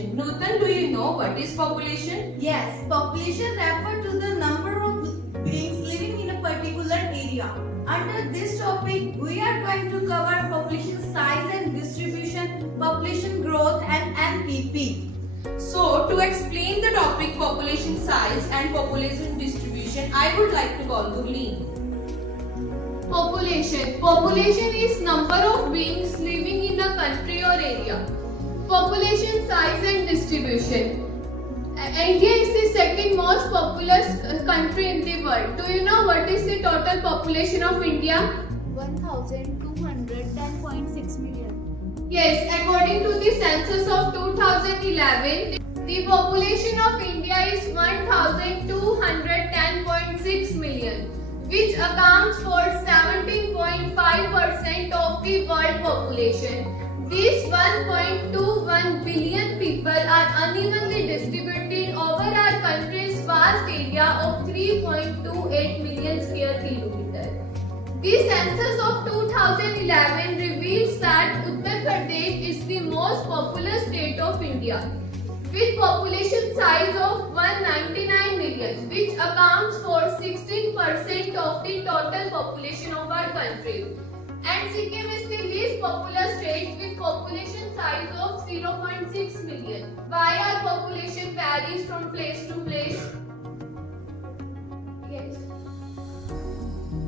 population. Nutan, do you know what is population? Yes, population refers to the number of beings living in a particular area. Under this topic, we are going to cover population size and distribution, population growth and NPP. So, to explain the topic population size and population distribution, I would like to call Gurleen. Population. Population is number of beings living in a country or area. Population size and distribution. India is the second most populous country in the world. Do you know what is the total population of India? 1,210.6 million. Yes, according to the census of 2011, the population of India is 1,210.6 million, which accounts for 17.5% of the world population. These 1.21 billion people are unevenly distributed over our country's vast area of 3.28 million square kilometers. The census of 2011 reveals that Uttar Pradesh is the most populous state of India, with population size of 199 million, which accounts for 16% of the total population of our country. And Sikkim is the least populous state with population size of 0.6 million. Why our population varies from place to place? Yes.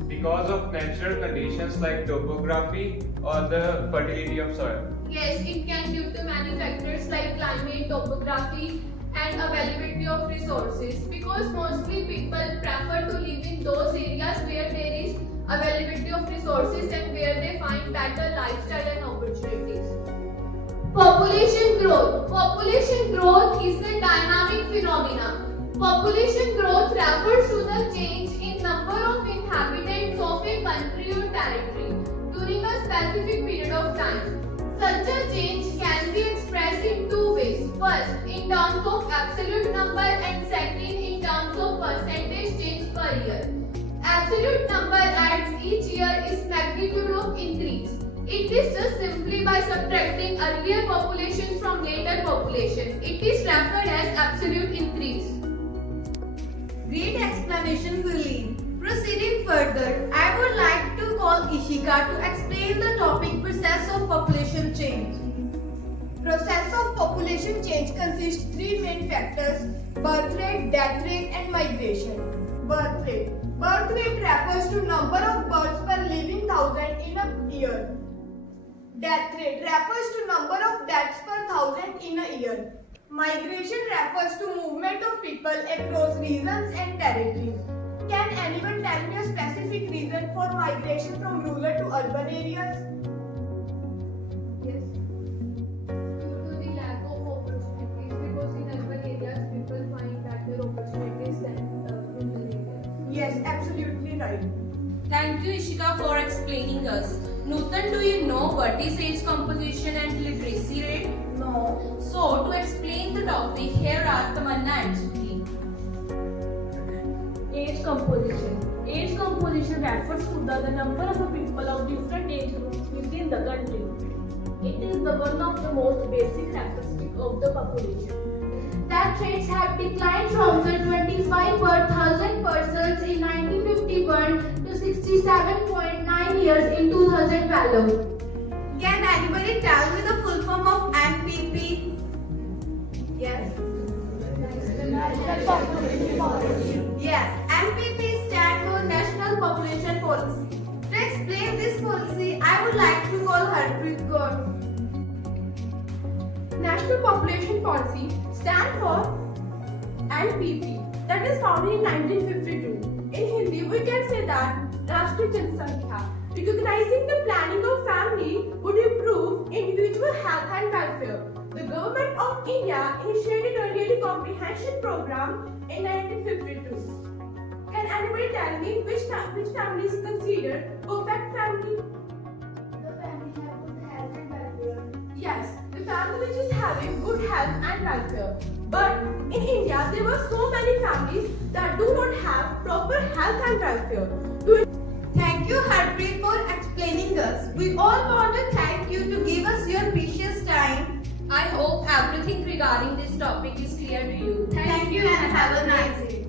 Because of natural conditions like topography or the fertility of soil. Yes, it can due to many factors like climate, topography and availability of resources, because mostly people prefer to live in those areas where there is availability of resources and where they find better lifestyle and opportunities. Population growth. Population growth is a dynamic phenomena. Population growth refers to the change in number of inhabitants of a country or territory during a specific period of time. Such a change can be expressed in two ways. First, in terms of absolute number, and second, in terms of percentage change per year. Absolute number adds each year is magnitude of increase. It is just simply by subtracting earlier population from later population. It is referred as absolute increase. Great explanation, Gurleen. Proceeding further, I would like to call Ishika to explain the topic process of population change. Process of population change consists three main factors: birth rate, death rate and migration. Birth rate. Birth rate refers to number of births per living thousand in a year. Death rate refers to number of deaths per thousand in a year. Migration refers to movement of people across regions and territories. Can anyone tell me a specific reason for migration from rural to urban areas? Yes. Due to the lack of opportunities, because in urban areas people find better opportunities than rural areas. Yes, absolutely right. Thank you, Ishika, for explaining us. Nutan, do you know what is age composition and literacy rate? No. So, to explain the topic, here are Tamanna and Sukhi. Age composition. Age composition refers to the number of people of different age groups within the country. It is the one of the most basic characteristics of the population. Death rates have declined from the 25 per thousand persons in 1951 to 67.9 years in 2012. Can anybody tell me the full form of NPP? Yes. Yes, NPP stands for National Population Policy. To explain this policy, I would like to call Harpreet Kaur. National Population Policy stands for NPP, that is founded in 1952. In Hindi, we can say that Rashtriya Jansankhya, recognizing the planning of family, would improve individual health and welfare. The Government of India initiated a really comprehensive program in 1952. Can anybody tell me which family is considered perfect family? The family have good health and welfare. Yes, the family which is having good health and welfare. But in India, there were so many families that do not have proper health and welfare. Thank you, Harpreet, for explaining us. We all want to thank you to give us your precious time. I hope everything regarding this topic is clear to you. Thank you and have a nice day.